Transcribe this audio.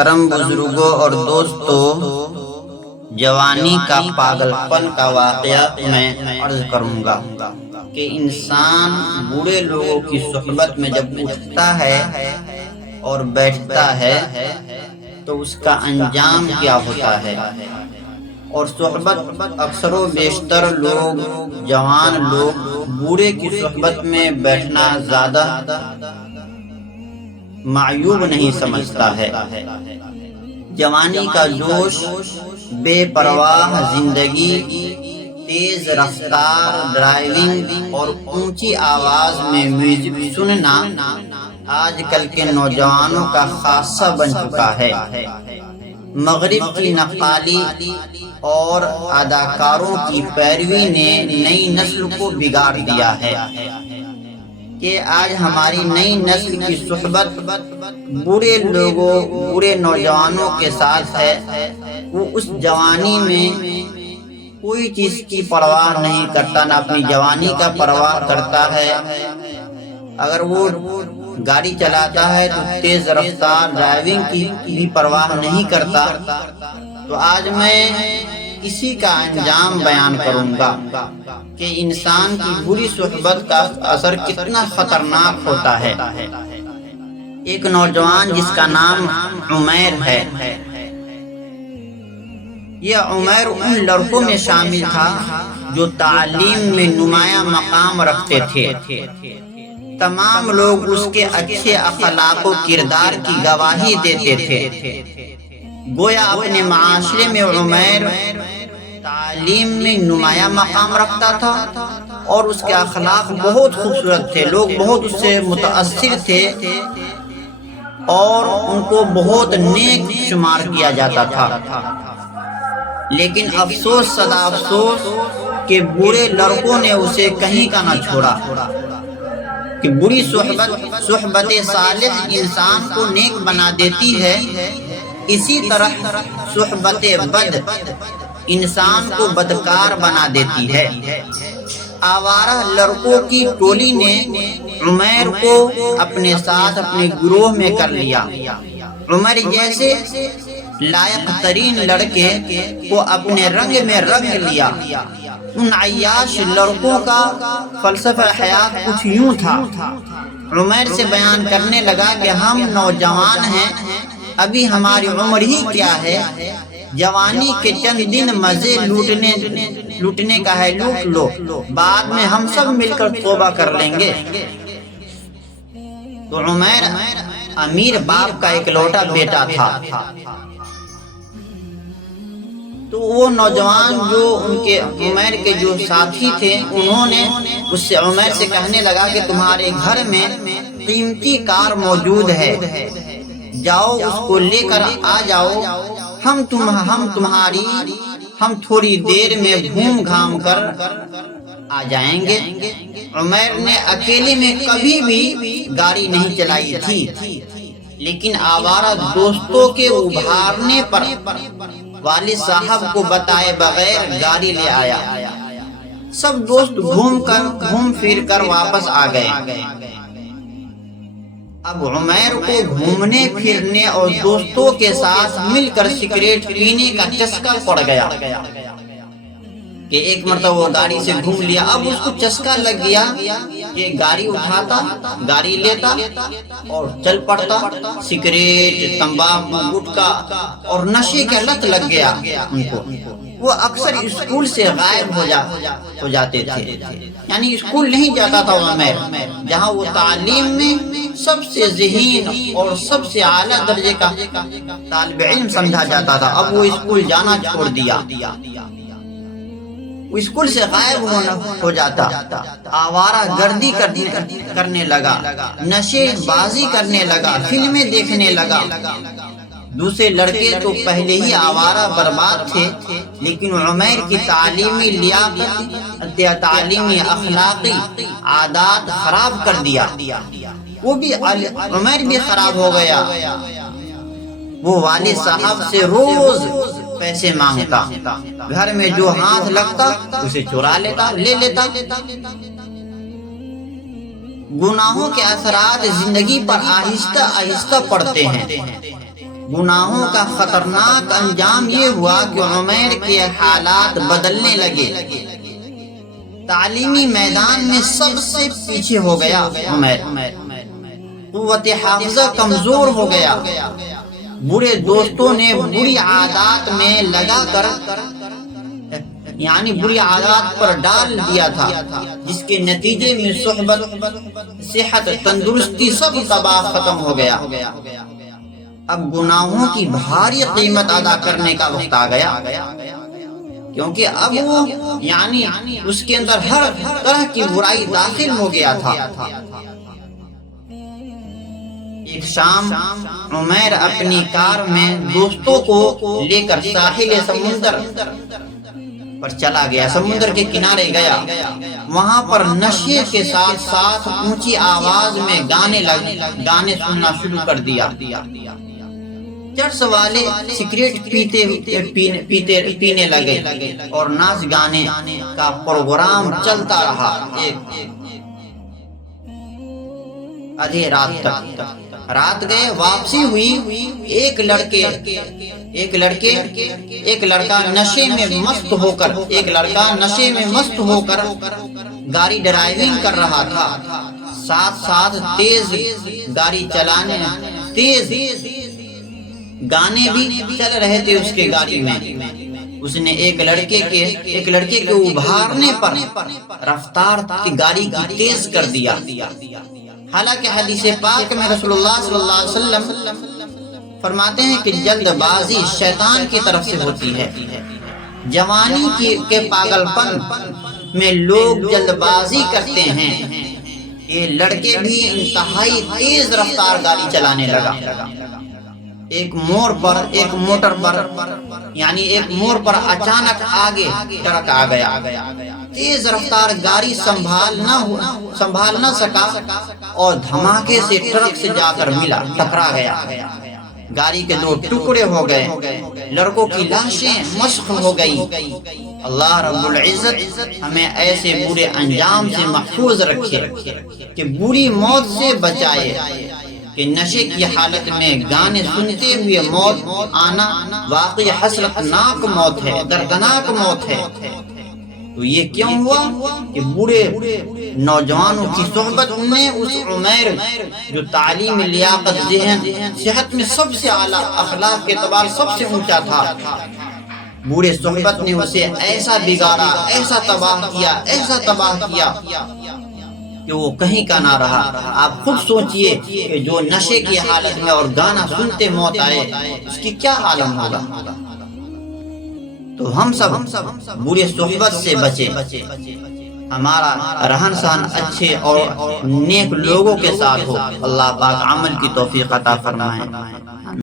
محترم بزرگوں اور دوستوں، جوانی کا پاگل پن کا واقعہ میں عرض کروں گا کہ انسان بوڑھے لوگوں کی صحبت میں جب اٹھتا ہے اور بیٹھتا ہے تو اس کا انجام کیا ہوتا ہے۔ اور صحبت اکثر و بیشتر لوگ، جوان لوگ بوڑھے کی صحبت میں بیٹھنا زیادہ معیوب نہیں سمجھتا ہے۔ جوانی کا جوش، بے پرواہ زندگی، تیز رفتار ڈرائیونگ اور اونچی آواز میں میوزک سننا آج کل کے نوجوانوں کا خاصہ بن چکا ہے۔ مغرب کی نقالی اور اداکاروں کی پیروی نے نئی نسل کو بگاڑ دیا ہے کہ آج ہماری نئی نسل کی صحبت بوڑھے لوگوں، بوڑھے نوجوانوں کے ساتھ ہے۔ وہ اس جوانی میں کوئی چیز کی پرواہ نہیں کرتا، نہ اپنی جوانی کا پرواہ کرتا ہے۔ اگر وہ گاڑی چلاتا ہے تو تیز رفتار ڈرائیونگ کی بھی پرواہ نہیں کرتا۔ تو آج میں اسی کا انجام بیان کروں گا کہ انسان کی بری صحبت کا اثر کتنا خطرناک ہوتا ہے۔ ایک نوجوان جس کا نام عمیر ہے، یہ عمیر ان لڑکوں میں شامل تھا جو تعلیم میں نمایاں مقام رکھتے تھے۔ تمام لوگ اس کے اچھے اخلاق و کردار کی گواہی دیتے تھے۔ گویا اپنے معاشرے میں عمیر تعلیم میں نمایاں مقام رکھتا تھا اور اس کے اخلاق بہت خوبصورت تھے۔ لوگ بہت اس سے متاثر تھے اور ان کو بہت نیک شمار کیا جاتا تھا۔ لیکن افسوس صدا افسوس کہ بوڑھے لڑکوں نے اسے کہیں کا نہ چھوڑا کہ بری صحبت صالح انسان کو نیک بنا دیتی ہے، اسی طرح صحبت بد انسان کو بدکار بنا دیتی ہے۔ آوارہ لڑکوں کی ٹولی نے عمیر کو اپنے ساتھ اپنے گروہ میں کر لیا۔ عمر جیسے لائق ترین لڑکے کو اپنے رنگ میں رنگ لیا۔ ان عیاش لڑکوں کا فلسفہ حیات کچھ یوں تھا۔ عمیر سے بیان کرنے لگا کہ ہم نوجوان ہیں، ابھی ہماری عمر ہی کیا ہے، جوانی کے چند دن مزے لوٹنے کا ہے، لوٹ لو، بعد میں ہم سب مل کر توبہ کر لیں گے۔ تو عمیر امیر باپ کا اکلوٹا بیٹا تھا۔ تو وہ نوجوان جو ان کے عمیر کے جو ساتھی تھے، انہوں نے اس سے عمیر سے کہنے لگا کہ تمہارے گھر میں قیمتی کار موجود ہے، جاؤ اس کو لے کر آ جاؤ، ہم تھوڑی دیر میں گھوم گھام کر آ جائیں گے۔ عمیر نے اکیلے میں کبھی بھی گاڑی نہیں چلائی تھی، لیکن آوارہ دوستوں کے ابھارنے پر والد صاحب کو بتائے بغیر گاڑی لے آیا۔ سب دوست گھوم پھر کر واپس آ گئے۔ اب عمیر کو گھومنے پھرنے اور دوستوں کے ساتھ مل کر سگریٹ پینے کا چسکا پڑ گیا کہ ایک مرتبہ وہ گاڑی سے گھوم لیا، اب اس کو چسکا لگ گیا کہ گاڑی اٹھاتا، گاڑی لیتا اور چل پڑتا۔ سگریٹ، تمباکو، گٹکا اور نشے کا لت لگ گیا ان کو۔ وہ اکثر اسکول سے غائب ہو جاتے تھے، یعنی اسکول نہیں جاتا تھا عمیر، جہاں وہ تعلیم میں سب سے ذہین اور سب سے اعلیٰ درجے کا طالب علم سمجھا جاتا تھا۔ اب وہ اسکول جانا چھوڑ دیا، وہ اسکول سے غائب ہو جاتا، آوارہ گردی کرنے لگا، نشے بازی کرنے لگا، فلمیں دیکھنے لگا۔ دوسرے لڑکے تو پہلے ہی آوارہ برباد تھے، لیکن عمیر کی تعلیمی لیاقت، تعلیمی اخلاقی عادات خراب کر دیا۔ عمیر بھی خراب ہو گیا۔ وہ والد صاحب سے روز پیسے مانگتا، گھر میں جو ہاتھ لگتا اسے چرا لے لیتا۔ گناہوں کے اثرات زندگی پر آہستہ آہستہ پڑتے ہیں۔ گناہوں کا خطرناک انجام یہ ہوا کہ عمیر کے حالات بدلنے لگے، تعلیمی میدان میں سب سے پیچھے ہو گیا عمیر، قوت حافظہ کمزور ہو گیا، برے دوستوں نے بری عادات میں لگا کر یعنی بری عادات پر ڈال دیا تھا، جس کے نتیجے میں صحبت، صحت، تندرستی سب تباہ ختم ہو گیا۔ اب گناہوں کی بھاری قیمت ادا کرنے کا وقت آ گیا، کیونکہ اب وہ یعنی اس کے اندر ہر طرح کی برائی داخل ہو گیا تھا۔ ایک شام عمیر اپنی کار میں دوستوں کو لے کر ساحل سمندر پر چلا گیا، سمندر کے کنارے گیا۔ وہاں پر نشے کے ساتھ ساتھ اونچی آواز میں گانے سننا شروع کر دیا۔ چرس والے سگریٹ پینے لگے اور ناچ گانے کا پروگرام چلتا رہا آدھی رات تک۔ رات گئے، واپسی ہوئی، ایک لڑکا نشے میں مست ہو کر گاڑی ڈرائیونگ کر رہا تھا، ساتھ تیز گاڑی چلانے، تیز گانے بھی چل رہے تھے اس کے گاڑی میں۔ اس نے ایک لڑکے کے ابھارنے پر رفتار گاڑی کی تیز کر دیا۔ حالانکہ حدیث پاک میں رسول اللہ صلی اللہ علیہ وسلم فرماتے ہیں کہ جلد بازی شیطان کی طرف سے ہوتی ہے۔ جوانی کے پاگل پن میں لوگ جلد بازی کرتے ہیں۔ یہ لڑکے بھی انتہائی تیز رفتار گاڑی چلانے لگا۔ ایک موڑ پر اچانک آگے ٹرک آ گیا۔ تیز رفتار گاڑی سنبھال نہ سکا اور دھماکے سے ٹرک سے جا کر ملا، ٹکرا گیا۔ گاڑی کے دو ٹکڑے ہو گئے، لڑکوں کی لاشیں مسخ ہو گئی۔ اللہ رب العزت ہمیں ایسے برے انجام سے محفوظ رکھے کہ بری موت سے بچائے، کہ نشے کی حالت میں گانے سنتے ہوئے موت آنا واقعی حسرتناک موت ہے، دردناک موت ہے۔ تو یہ کیوں ہوا کہ برے نوجوانوں کی صحبت میں اس عمیر جو تعلیم، لیاقت، ذہن، صحت میں سب سے اعلیٰ، اخلاق کے اعتبار سب سے اونچا تھا، برے صحبت نے اسے ایسا بگاڑا، ایسا تباہ کیا کہ وہ کہیں کا نہ رہا۔ آپ خود سوچئے کہ جو نشے کی حالت میں اور گانا سنتے موت آئے، اس کی کیا عالم ہوگا۔ تو ہم سب برے صحبت سے بچے، ہمارا رہن سہن اچھے اور نیک لوگوں کے ساتھ ہو۔ اللہ پاک عمل کی توفیق عطا فرمائے۔